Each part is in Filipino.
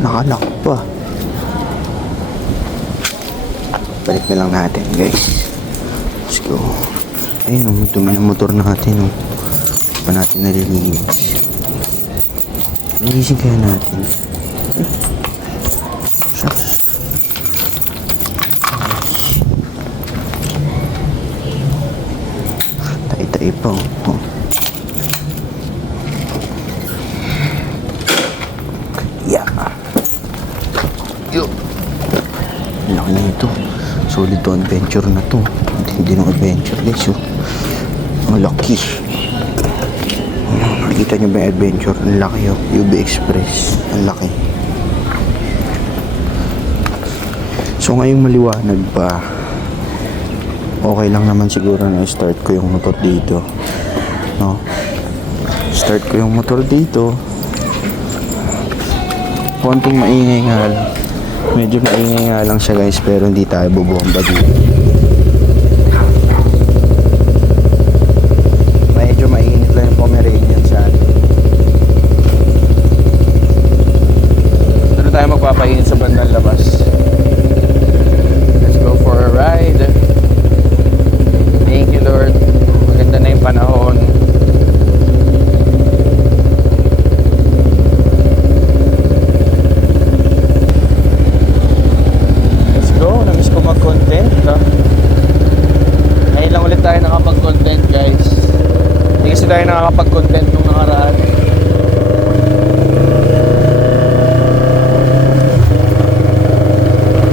Nakalock pa. Balik na lang natin, guys. Let's go. Ayun, dumi ng motor natin. Pa natin nalilinis. Linisin kaya natin. Shucks. Tay-tay pa. Yeah. Yo. Laki na ito. Solid to adventure na to. Hindi ng adventure, guys. Ang laki. Nakikita nyo ba yung adventure? Ang laki, UB Express. Ang laki. So ngayong maliwanag pa, okay lang naman siguro na start ko yung motor dito, no? Start ko yung motor dito. Konting maingay nga lang. Medyo maingay nga lang siya, guys, pero hindi tayo bubomba dito. Medyo mainit lang yung Pomeranian sa atin. Doon tayo magpapainit sa bandang labas. Let's go for a ride. Thank you, Lord. Maganda na yung panahon. Let's go. Namiss ko mag-content, no? Ngayon lang ulit tayo nakapag-content, guys. Hindi kasi tayo nakakapag-content nung nakaraan.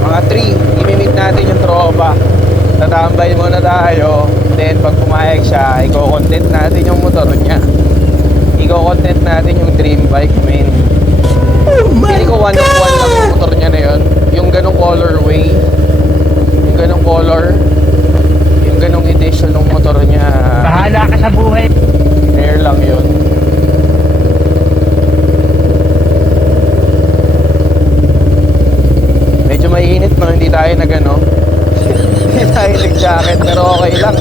Mga 3, imimit natin yung tropa. Tatambay muna tayo. Then pag pumayag siya, i-content natin yung motor niya. I-content natin yung dream bike, man. Hindi ko 1 of 1 lang yung motor niya na yun. Yung ganong colorway, yung ganong color, yung ganong edition ng motor niya. Bahala ka sa buhay. Rare lang yun. Medyo mainit no, hindi tayo nag-ano. Hindi tayo nag-jacket, pero okay lang.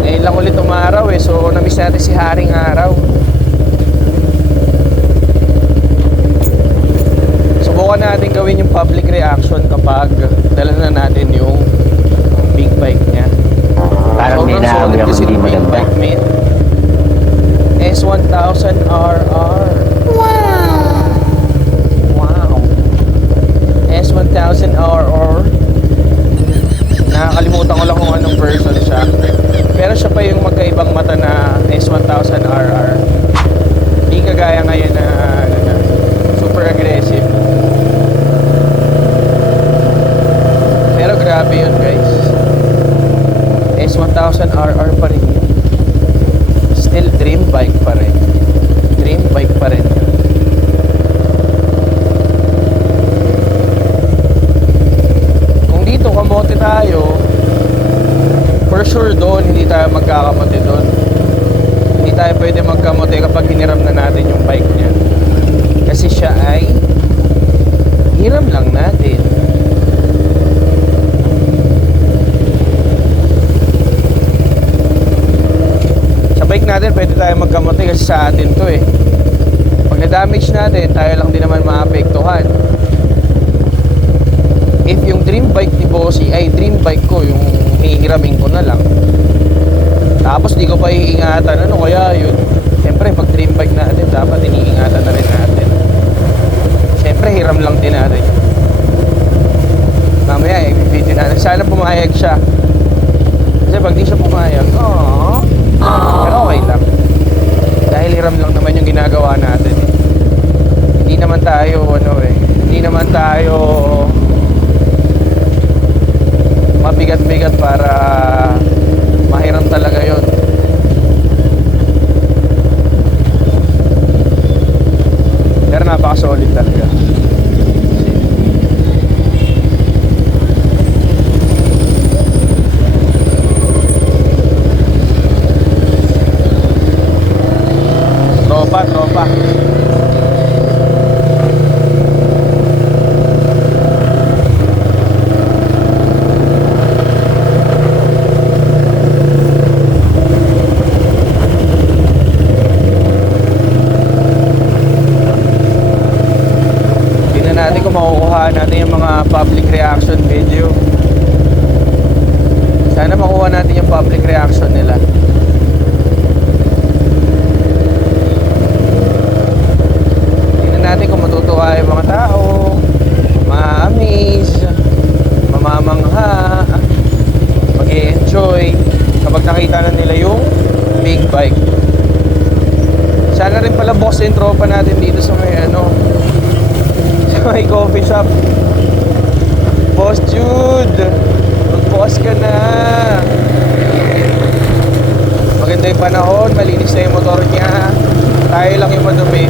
Ngayon lang ulit umaraw so na-miss natin si Haring Araw. Subukan natin gawin yung public reaction kapag dala na natin yung big bike niya. Parang Sobrang solid kasi yung big bike, man. S1000RR. Wow. S1000RR. Nakakalimutan ko lang kung anong version siya. Pero siya pa yung magkaibang mata na S1000RR. Hindi kagaya ngayon na super aggressive. Pero grabe yun, guys. S1000RR pa rin yun. Still dream bike pa rin. Dream bike pa rin yun. Kung dito kamote tayo, for sure doon hindi tayo magkakamote doon. Hindi tayo pwede magkamote kapag hiniram na natin yung bike niya. Kasi siya ay hiram lang natin. Bike natin pwede tayo magkamote kasi sa atin to pag na-damage natin tayo lang din naman maapektuhan. If yung dream bike ni Bossy ay dream bike ko, yung hihiramin ko na lang, tapos di ko pa iingatan, ano kaya yun? Siyempre pag dream bike natin dapat iniingatan na rin natin. Siyempre hiram lang din natin. Mamaya i-video natin, sana pumayag siya. Kasi pag di siya pumayag, pero okay lang. Dahil hiram lang naman yung ginagawa natin. Hindi naman tayo hindi naman tayo mabigat-bigat para mahiram talaga yon. Pero napaka-solid talaga. Tropa. gagawa natin yung mga public reaction video. Sana makuha natin yung public reaction nila. Tingnan natin kung matutuwa yung mga tao, ma-amaze, mamamangha, mag-e-enjoy kapag nakita na nila yung big bike. Sana rin pala boss yung tropa natin dito sa may sa may coffee shop. Boss Jude, mag-boss ka na. Maganda yung panahon, malinis na yung motor niya. Tayo lang yung madumi.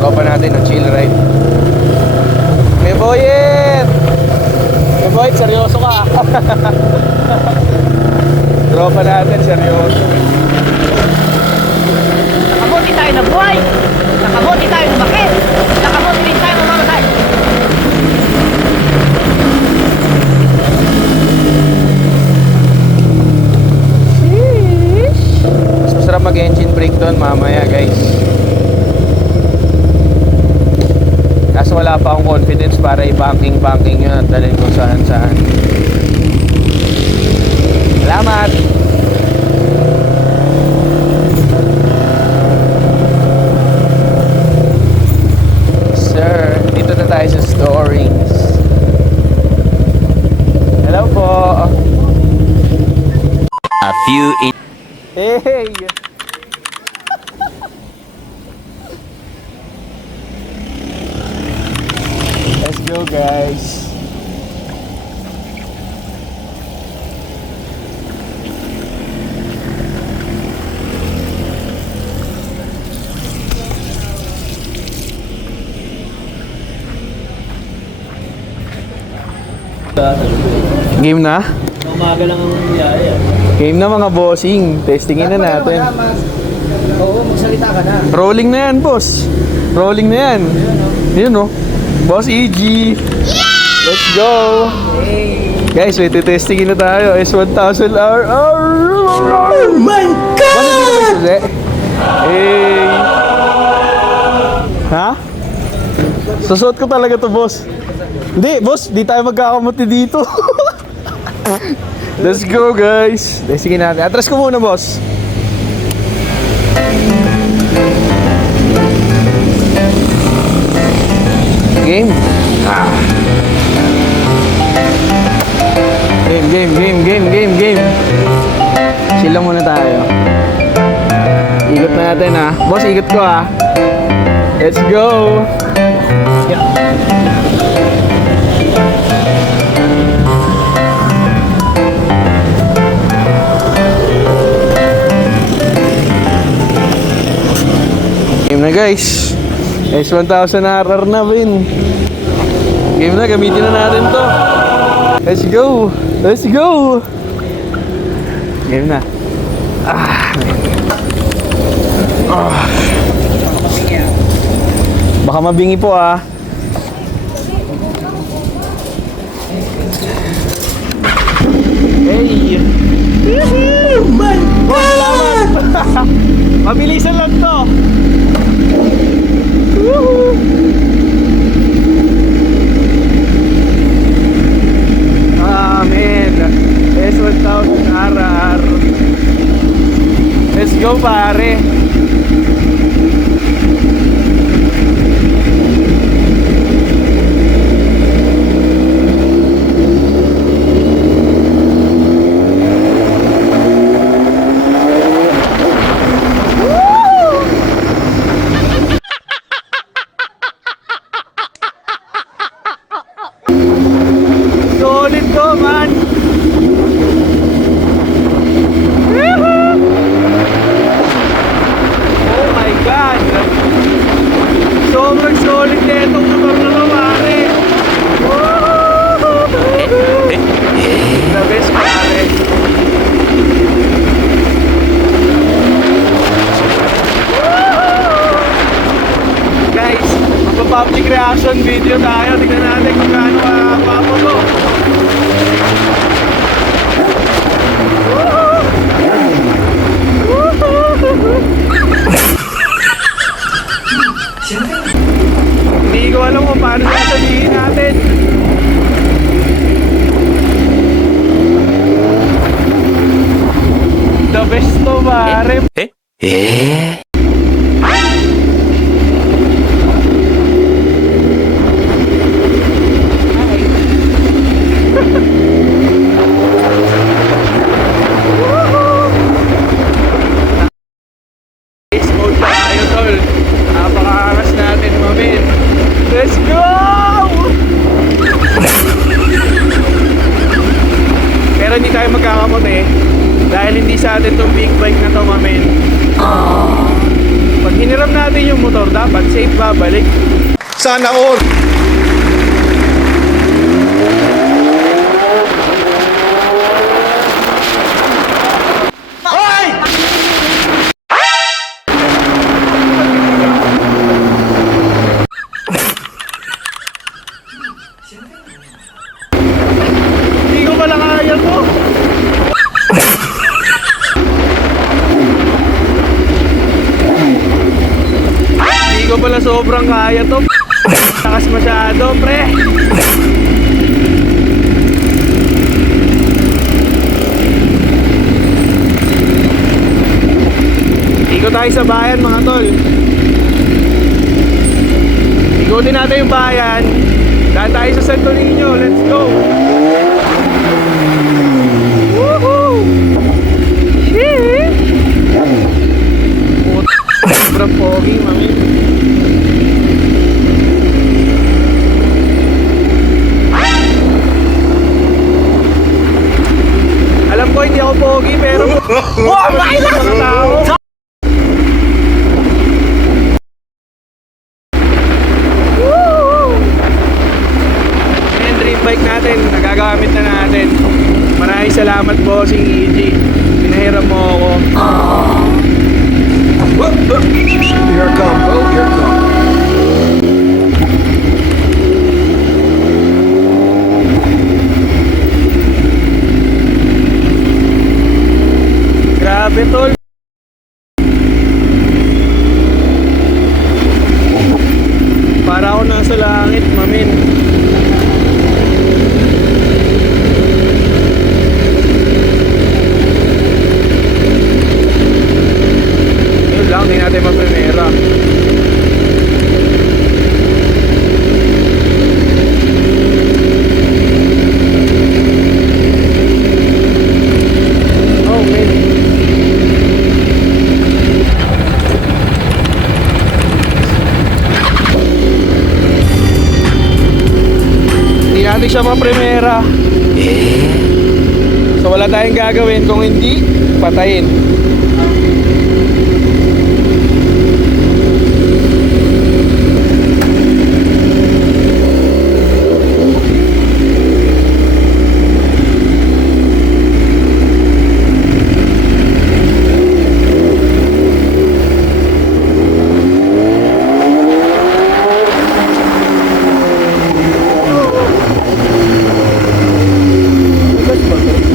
Tropa natin ang chill ride. May boyet! May boyet, seryoso ka. Tropa natin, seryoso. Nakabuti tayo na buhay! Nakabuti tayo na bakit! Nakabuti din tayo mamamatay! Mas masarap mag-engine brake doon mamaya, guys. Kaso wala pa akong confidence para i-banking yun at dalhin ko saan. Salamat! Sir, dito na tayo sa Storings. Hello po! A few Hey! Let's go, guys. Game na? Umaga lang ang nangyari. Game na mga bossing. Testingin na natin. Oo, magsalita ka na. Rolling na yan, boss. Rolling na yan. Yun, no? Boss EG. Let's go. Guys, wait, testingin na tayo. S1000 R. Oh my God! Hey. Ha? Susot ko talaga to, boss. Hindi, boss. Di tayo magkakamuti dito. Let's go, guys. Testingin natin. Atras ko muna, boss. Game. Game. Chill lang muna tayo. Ikot na natin, ha. Boss, ikot ko, ha. Let's go. Game na, guys. S1000 RR na, Vin. Game na, gamitin na natin to. Let's go. Let's go. Game na. Baka mabingi po, ah. Hey. Oh my God! Mabilisan lang to. Woohoo! Man. S1000 RR. Let's go, pare. Solid to, man. Oh my God. Sobrang solid na itong motor na to, pare. The best, pare. Guys, magpa-public reaction video tayo. Tignan natin kung gaano ka to. Race mode tayo, tol. Napakaangas natin, mamin. Let's go! Pero hindi tayo magkakamote dahil hindi sa atin tong big bike na to, mamin. Pag hiniram natin yung motor, dapat safe babalik. Sana all. Hindi ko pala kaya to. Hindi ko pala sobrang kaya to. Takas masyado, pre. Ikot tayo sa bayan, mga tol. Ikutin natin yung bayan. Daan tayo sa Santo Niño. Let's go! Woohoo! Shit! Sobrang pogi, mami. Alam ko hindi ako pogi, pero wow, mga tao. Ayan, dream bike natin, nagagamit na natin. Maraming salamat, bossing EG. Pinahiram mo ako. Here I come, bro. Here I come. Grabe, tol. Para ako nasa langit, mamin. Yun lang, hindi natin maprimera. Oh, man. Hindi natin siya maprimera. So wala tayong gagawin kung hindi patayin.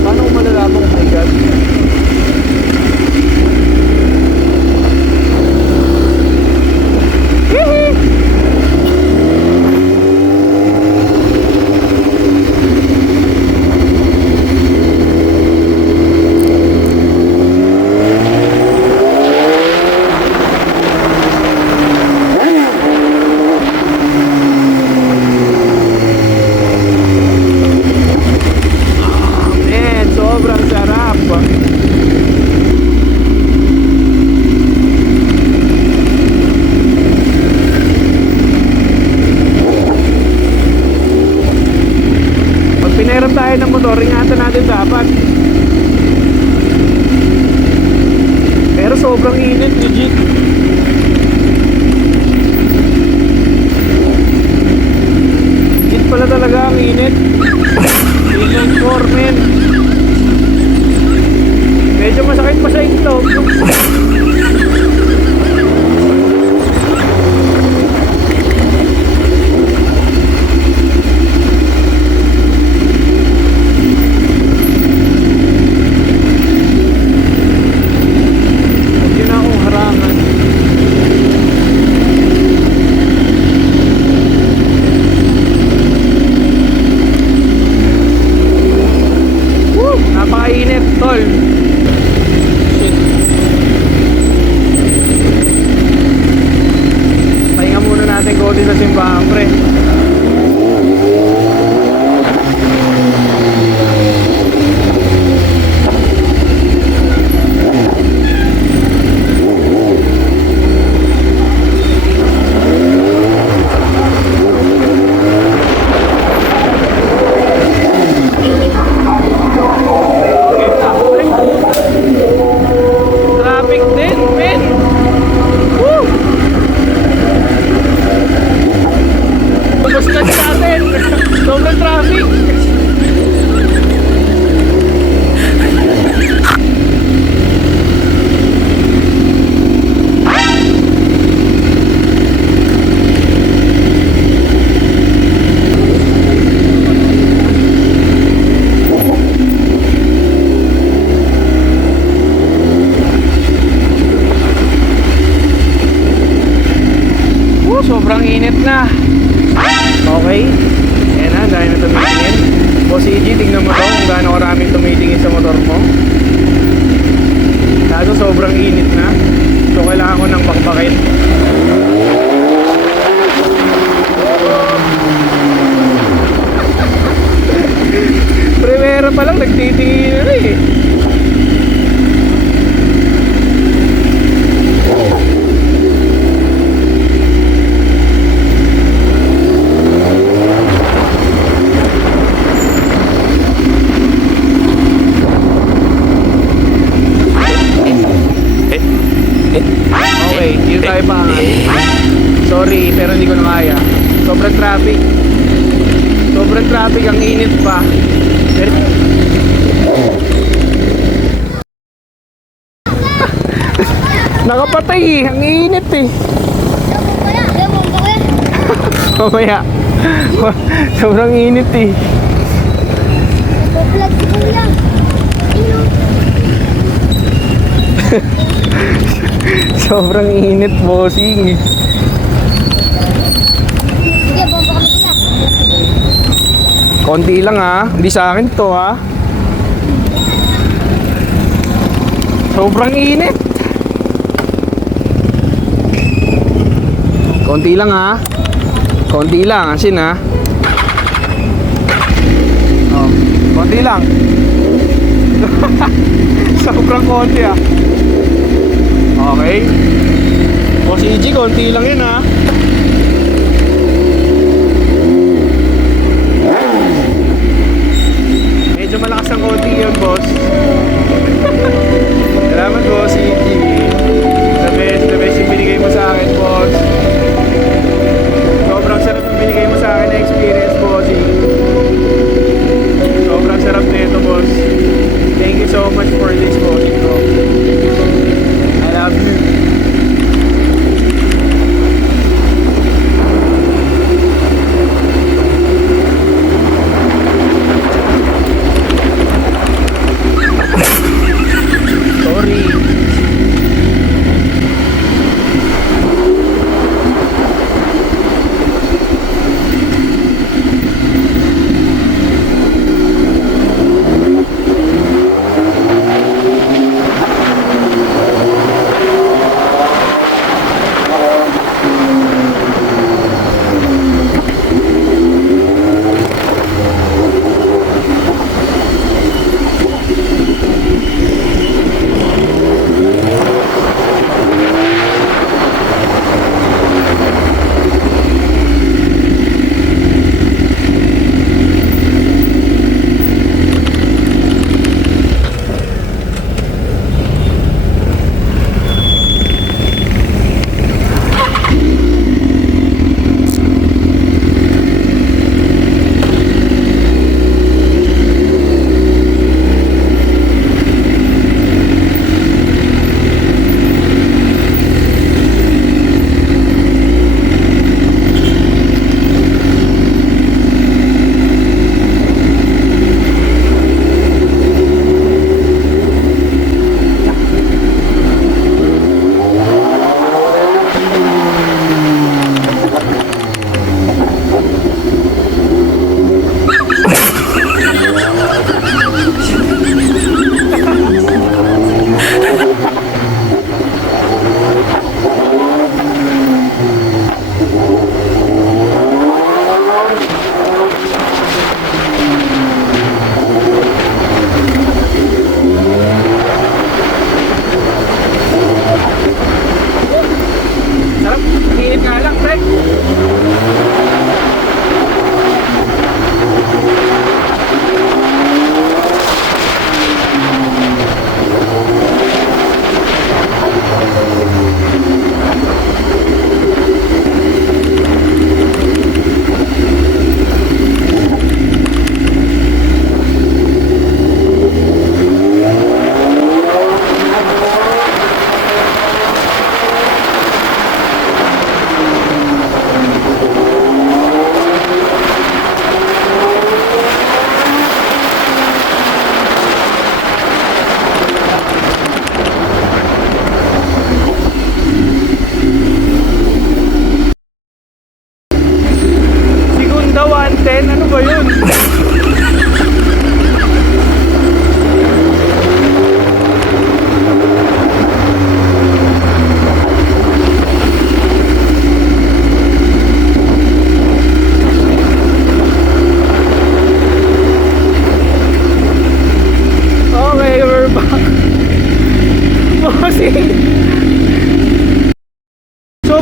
Paano ko malalaman kung may gas? Man, sobrang sarap. Pag pinahiram tayo ng motor, ingatan natin dapat. Pero sobrang init, legit. Legit pala talaga ang init. Init for men. Medyo masakit pa sa itlog. Huwag yun akong harangan. Woo! Napakainit, tol. Shit. pera pa lang, nagtitingin na eh. Okay, dito tayo pa. Sorry, pero hindi ko na kaya. Sobrang traffic. Sobrang traffic, ang init pa. Pero... Nakapatay eh, ang init eh. Mamaya. Sobrang init eh. Sobrang init, bossing. Konti lang ha, hindi sa akin to ha. Sobrang init. Konti lang ha. Konti lang, asin ha. Oh, konti lang. Sobrang konti ha. Okay. O si EG, konti lang yun ha. Medyo malakas ang konti yun, boss. Salamat, boss, EG. The best yung binigay mo sa akin, boss. Sobrang sarap yung binigay mo sa akin na experience, boss. Sobrang sarap nito, boss. Thank you so much for this, boss. I love you.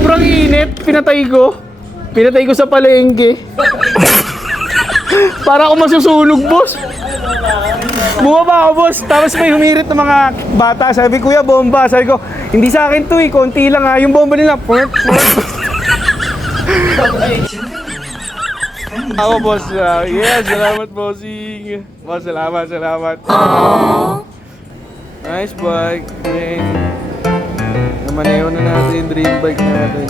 sobrang init, pinatay ko. Pinatay ko sa palengke. Para ako masusunog, boss. Bumaba ako, boss. Tapos may humirit ng mga bata. Sabi, kuya, bomba. Sabi ko, hindi sa akin to eh. Konti lang ha. Yung bomba nila, pwert, pwert. Ako, boss. Yes, salamat, bossing. Boss, salamat, salamat. Nice bike. Namaneho na natin yung dream bike natin.